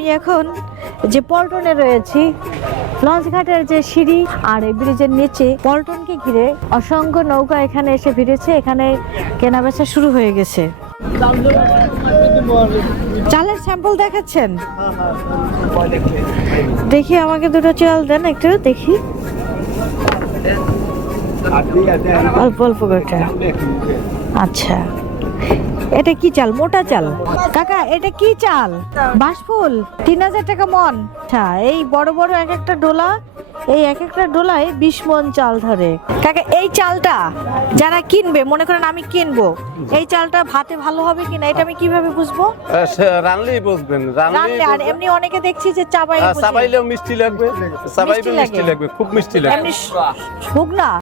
আমি এখন যে পল্টনে রয়েছি, লঞ্চঘাটের যে সিঁড়ি আর এই ব্রিজের নিচে পল্টনকে ঘিরে অসংখ্য নৌকা এখানে এসে ভিড়েছে। এখানে কেনাবেচা শুরু হয়ে গেছে। চালের স্যাম্পল দেখাচ্ছেন? দেখি আমাকে দুটো চাল দেন একটু দেখি, অল্প অল্প করে। আচ্ছা, এটা কি চাল? মোটা চাল কাকা, এটা কি চাল? বাঁশফুল 3000 টাকা মন। আচ্ছা, এই বড় বড় এক একটা ডোলা, এই এক একটা ডোলায় 20 মন চাল ধরে। কাকা এই চালটা যারা কিনবে, মনে করেন আমি কিনবো, এই চালটা ভাতে ভালো হবে কিনা এটা আমি কিভাবে বুঝবো? রানলেই বুঝবেন। রানলে। আর এমনি অনেকে দেখছি যে চাবাইলেও মিষ্টি লাগবে, চাবাইলে মিষ্টি লাগবে, খুব মিষ্টি লাগবে। এমনি শুকনা